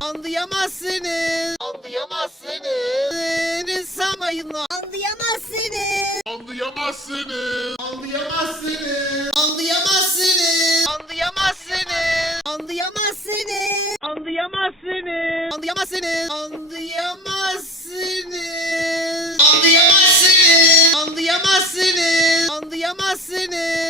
Anlayamazsınız. Anlayamazsınız. Samayınla. Anlayamazsınız. Anlayamazsınız. Anlayamazsınız. Anlayamazsınız. Anlayamazsınız. Anlayamazsınız. Anlayamazsınız. Anlayamazsınız. Anlayamazsınız. Anlayamazsınız. Anlayamazsınız. Anlayamazsınız.